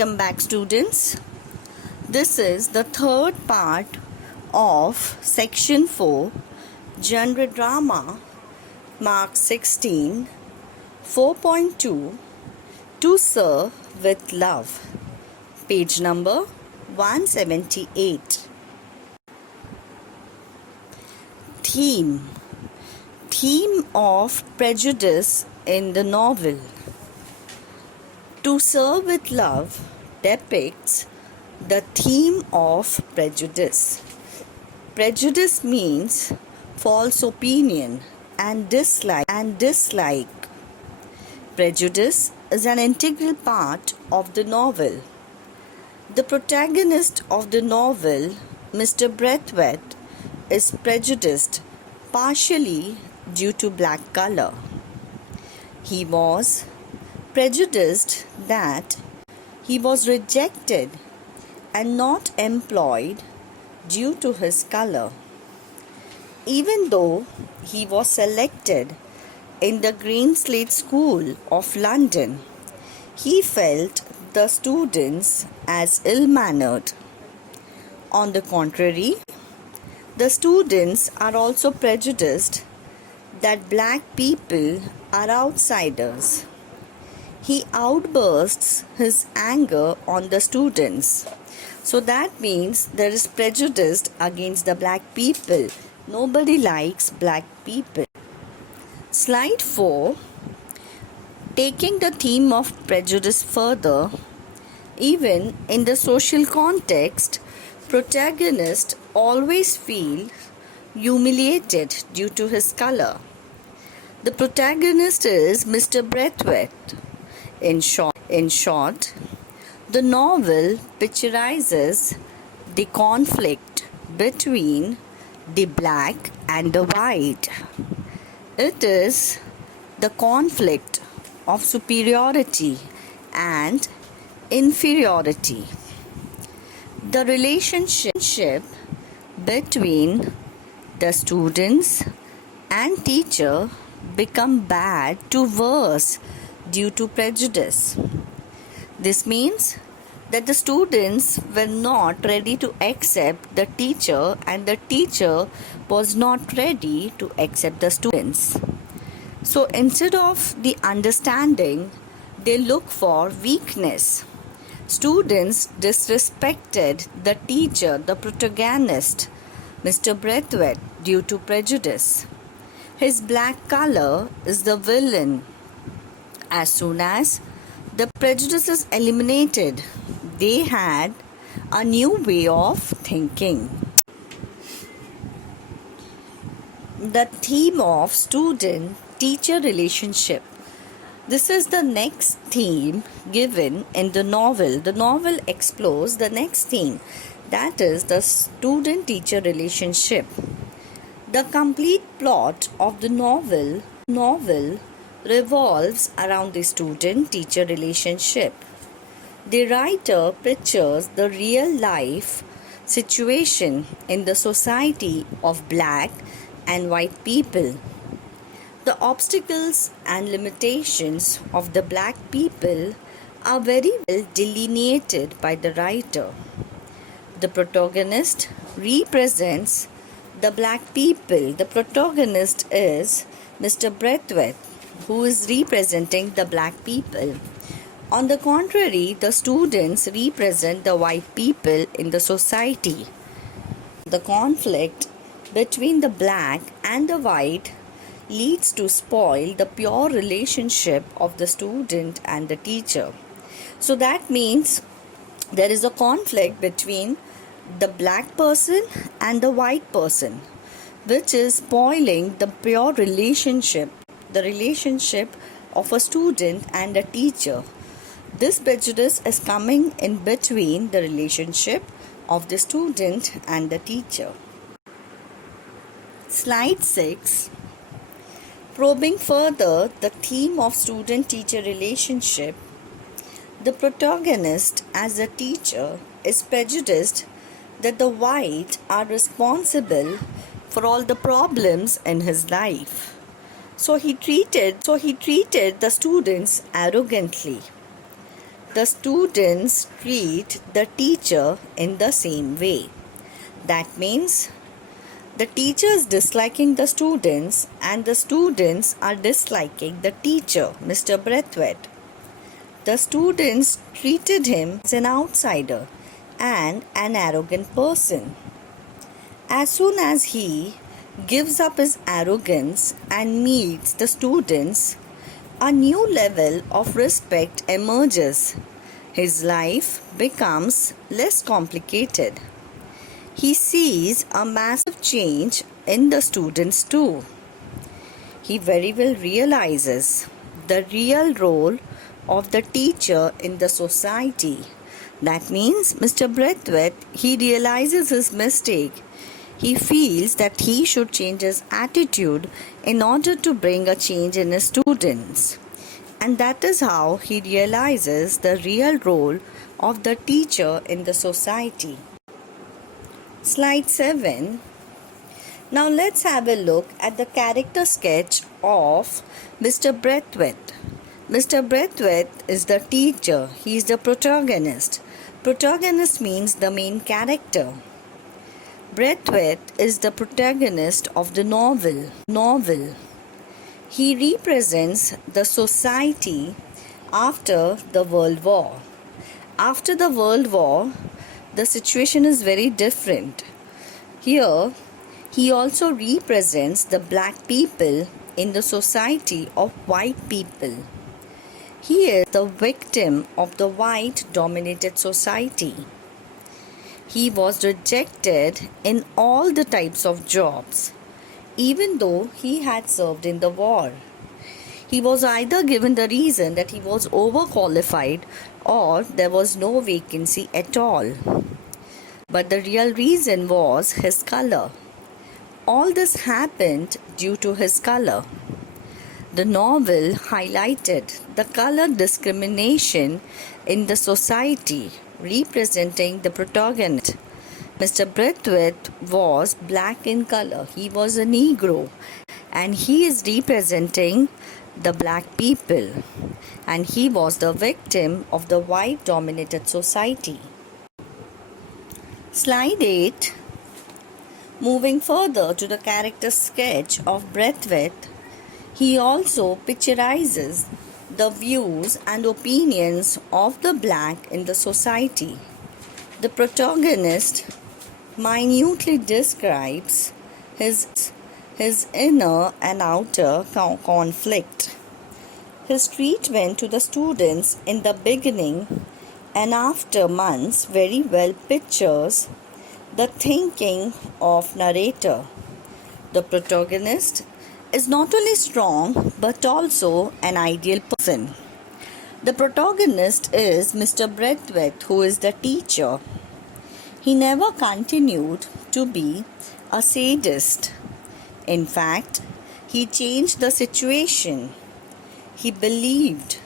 Welcome back, students. This is the third part of section 4, genre drama, mark 16, 4.2, To Serve with Love, page number 178. Theme of prejudice in the novel. To Serve with Love depicts the theme of prejudice. Prejudice means false opinion and dislike. Prejudice is an integral part of the novel. The protagonist of the novel, Mr. Braithwaite, is prejudiced partially due to black color. He was prejudiced that he was rejected and not employed due to his color. Even though he was selected in the Green Slate School of London, he felt the students as ill-mannered. On the contrary, the students are also prejudiced that black people are outsiders. He outbursts his anger on the students. So that means there is prejudice against the black people. Nobody likes black people. Slide 4. Taking the theme of prejudice further, even in the social context, protagonists always feel humiliated due to his color. The protagonist is Mr. Braithwaite. In short, the novel picturizes the conflict between the black and the white. It is the conflict of superiority and inferiority. The relationship between the students and teacher become bad to worse due to prejudice. This means that the students were not ready to accept the teacher and the teacher was not ready to accept the students. So instead of the understanding, they look for weakness. Students disrespected the teacher, the protagonist, Mr. Braithwaite, due to prejudice. His black color is the villain. As soon as the prejudice is eliminated, they had a new way of thinking. The theme of student-teacher relationship. This is the next theme given in the novel. The novel explores the next theme, that is the student-teacher relationship. The complete plot of the novel revolves around the student-teacher relationship. The writer pictures the real-life situation in the society of black and white people. The obstacles and limitations of the black people are very well delineated by the writer. The protagonist represents the black people. The protagonist is Mr. Braithwaite, who is representing the black people. On the contrary, the students represent the white people in the society. The conflict between the black and the white leads to spoil the pure relationship of the student and the teacher. So that means there is a conflict between the black person and the white person, which is spoiling the pure relationship, the relationship of a student and a teacher. This prejudice is coming in between the relationship of the student and the teacher. Slide 6. Probing further the theme of student-teacher relationship, the protagonist as a teacher is prejudiced that the white are responsible for all the problems in his life. So he treated the students arrogantly. the students treat the teacher in the same way. That means the teacher is disliking the students and the students are disliking the teacher, Mr. Braithwaite. The students treated him as an outsider and an arrogant person. As soon as he gives up his arrogance and meets the students, a new level of respect emerges. His life becomes less complicated. He sees a massive change in the students too. He very well realizes the real role of the teacher in the society. That means Mr. Braithwaite, he realizes his mistake. He feels that he should change his attitude in order to bring a change in his students. And that is how he realizes the real role of the teacher in the society. Slide 7. Now let's have a look at the character sketch of Mr. Braithwaite. Mr. Braithwaite is the teacher. He is the protagonist. Protagonist means the main character. Braithwaite is the protagonist of the novel. He represents the society after the World War. After the World War, the situation is very different. Here, he also represents the black people in the society of white people. He is the victim of the white-dominated society. He was rejected in all the types of jobs, even though he had served in the war. He was either given the reason that he was overqualified or there was no vacancy at all. But the real reason was his color. All this happened due to his color. The novel highlighted the color discrimination in the society, representing the protagonist. Mr. Braithwaite was black in color. He was a Negro and he is representing the black people, and he was the victim of the white dominated society. Slide 8. Moving further to the character sketch of Braithwaite, he also picturizes the views and opinions of the black in the society. The protagonist minutely describes his inner and outer conflict. His treatment to the students in the beginning and after months very well pictures the thinking of narrator. The protagonist is not only strong but also an ideal person. The protagonist is Mr. Braithwaite, who is the teacher. He never continued to be a sadist. In fact, he changed the situation. He believed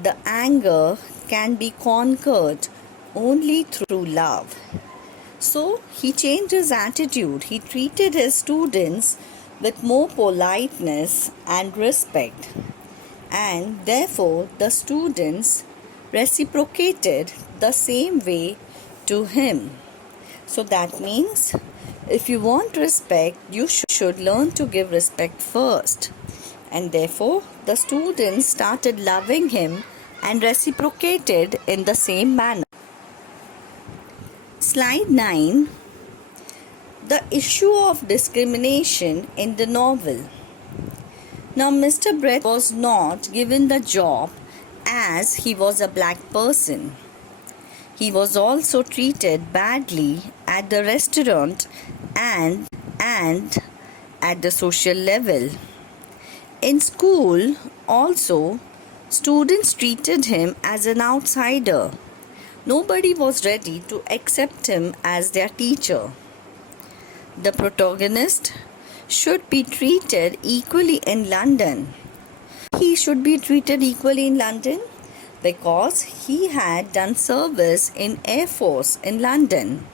the anger can be conquered only through love. So he changed his attitude. He treated his students with more politeness and respect, and therefore the students reciprocated the same way to him. So that means if you want respect, you should learn to give respect first, and therefore the students started loving him and reciprocated in the same manner. Slide 9. The issue of discrimination in the novel. Now, Mr. Braithwaite was not given the job as he was a black person. He was also treated badly at the restaurant and at the social level. In school, also, students treated him as an outsider. Nobody was ready to accept him as their teacher. The protagonist should be treated equally in London. He should be treated equally in London because he had done service in Air Force in London.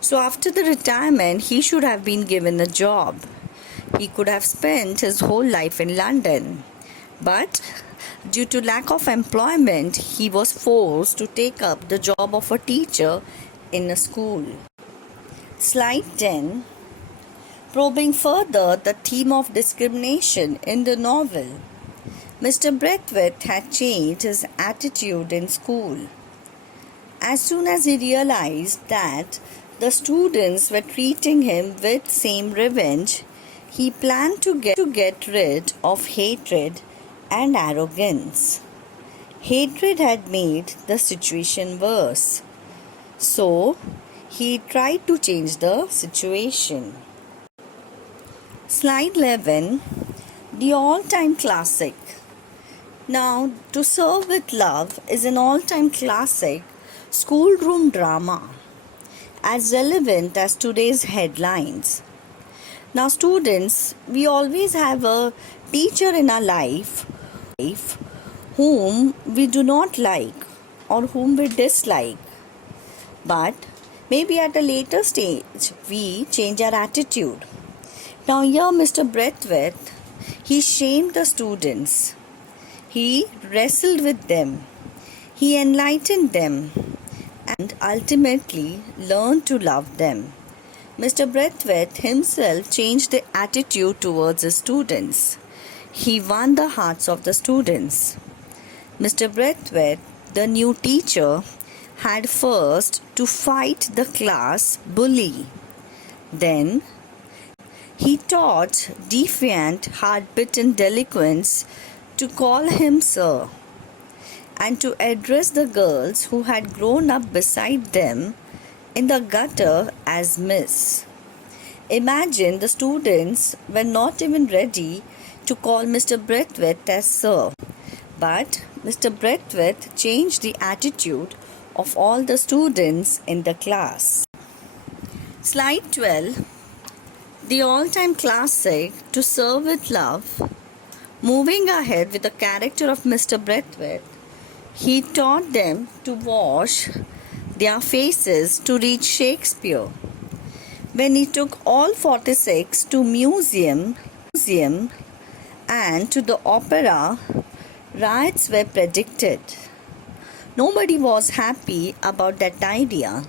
So after the retirement, he should have been given a job. He could have spent his whole life in London. But due to lack of employment, he was forced to take up the job of a teacher in a school. Slide 10. Probing further the theme of discrimination in the novel, Mr. Braithwaite had changed his attitude in school. As soon as he realized that the students were treating him with same revenge, he planned to get rid of hatred and arrogance. Hatred had made the situation worse, so he tried to change the situation. Slide 11. The all-time classic. Now, To Serve with Love is an all-time classic schoolroom drama, as relevant as today's headlines. Now, students, we always have a teacher in our life whom we do not like or whom we dislike. But maybe at a later stage, we change our attitude. Now, here, Mr. Braithwaite, he shamed the students. He wrestled with them. He enlightened them and ultimately learned to love them. Mr. Braithwaite himself changed the attitude towards his students. He won the hearts of the students. Mr. Braithwaite, the new teacher, had first to fight the class bully. Then he taught defiant, hard-bitten delinquents to call him sir, and to address the girls who had grown up beside them in the gutter as miss. Imagine the students were not even ready to call Mr. Braithwaite as sir, but Mr. Braithwaite changed the attitude of all the students in the class. Slide 12. The all-time classic To Serve with Love. Moving ahead with the character of Mr. Braithwaite, he taught them to wash their faces to read Shakespeare. When he took all 46 to museum and to the opera, riots were predicted. Nobody was happy about that idea.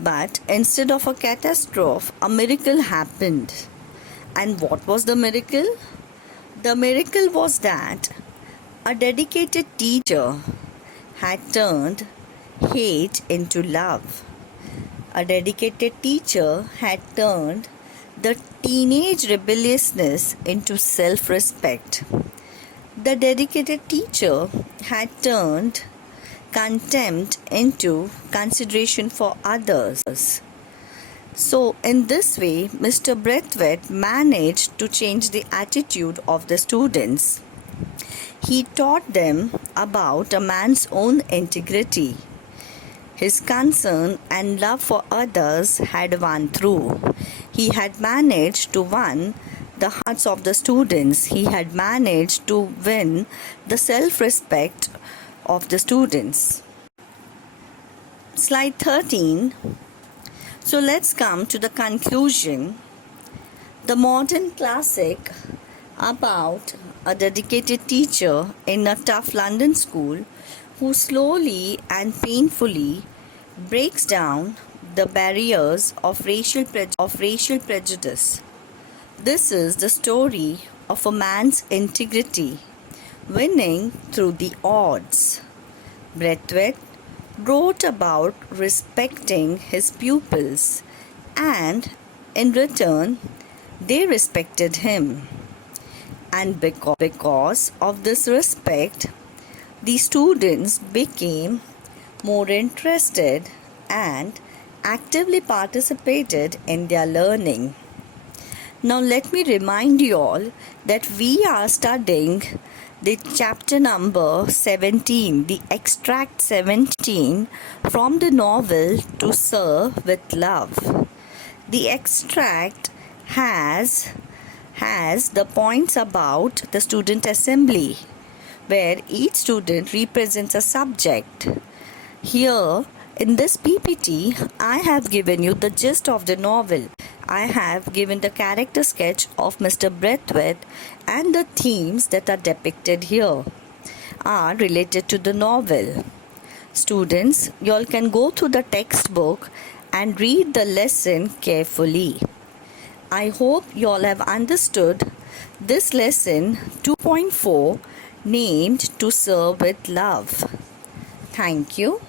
But instead of a catastrophe, a miracle happened. And what was the miracle? The miracle was that a dedicated teacher had turned hate into love. A dedicated teacher had turned the teenage rebelliousness into self-respect. The dedicated teacher had turned contempt into consideration for others. So, in this way, Mr. Braithwaite managed to change the attitude of the students. He taught them about a man's own integrity. His concern and love for others had won through. He had managed to win the hearts of the students. He had managed to win the self-respect of the students. Slide 13. So let's come to the conclusion. The modern classic about a dedicated teacher in a tough London school who slowly and painfully breaks down the barriers of racial prejudice. This is the story of a man's integrity winning through the odds. Braithwaite wrote about respecting his pupils, and in return, they respected him. And because of this respect, the students became more interested and actively participated in their learning. Now, let me remind you all that we are studying the chapter number 17, the extract 17 from the novel To Serve with Love. The extract has the points about the student assembly, where each student represents a subject. Here In this PPT, I have given you the gist of the novel. I have given the character sketch of Mr. Braithwaite, and the themes that are depicted here are related to the novel. Students, you all can go through the textbook and read the lesson carefully. I hope you all have understood this lesson 2.4 named To Serve with Love. Thank you.